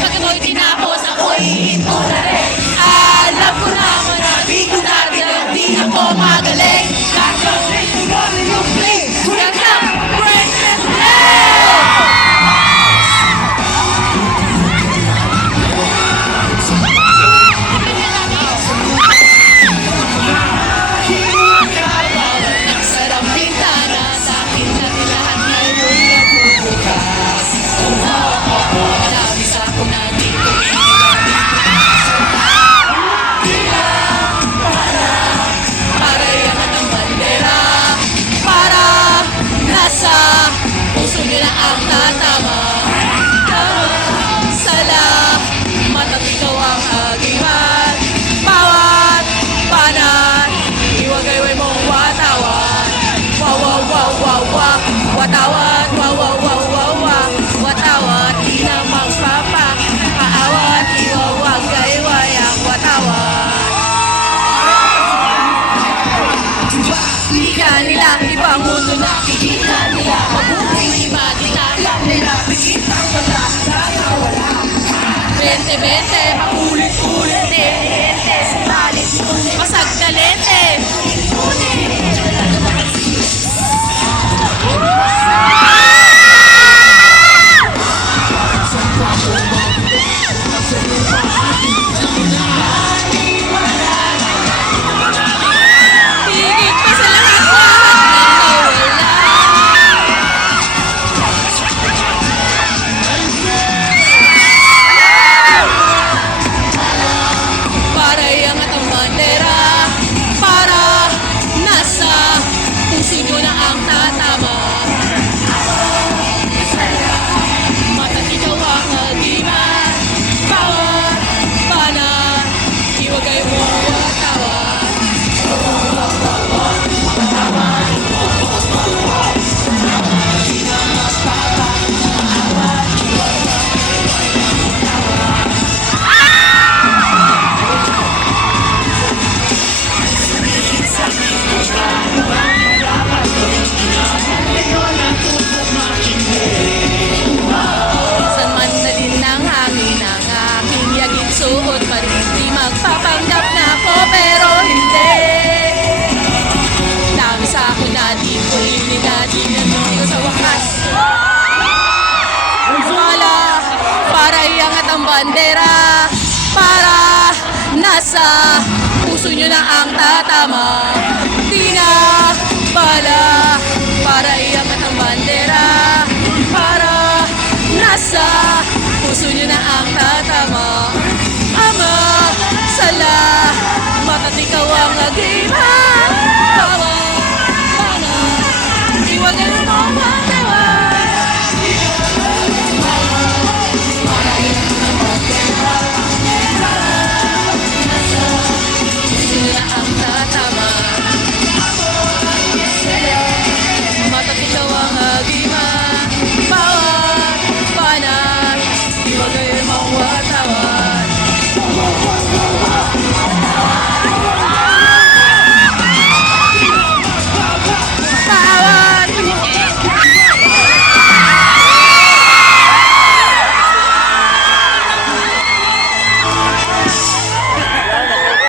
Pag ako'y tinapos, ako'y ihinto na rin. Alam ko naman na di ko natin, di ako magaling. Kakawin ko namin yung play. Kulang lang, greatness play! Nagsarang bintana sa akin na lahat ngayon nabubukas. Labis ako na dito. Para yaman ang bandera. Para nasa puso nila ang tatama. Sala, mata't ikaw ang agihan. Bawat panay, iwagayway mong watawan. Wow, wow, wow, wow, wow, watawan. Wow, wow, wow, wow, wow, watawan. Di na magpapaawat, iwawagayway ang watawan. Hindi nila ibang mundo nakikita nila. Mabuting imaginaryo nila. Bigitang wala, wala. Bente, makulit-ulit. Lente, sumalit, masag na lente. Higit pa sa lahat, lahat ng nawala. Para iangat ang bandera. Para nasa puso nyo na ang tatama. Mata't ikaw ang agiman. Bawat banat, iwagay mo watawan. San man dalhin ng hangin ang aking yaging suot. Di magpapanggap na ako pero hindi. Labis ako na di ko ilinadin ko sa wakas. Para iangat ang bandera. Para nasa puso nyo na ang tatama. Di na bala. Para iangat ang bandera. Para nasa puso nyo na ang tatama.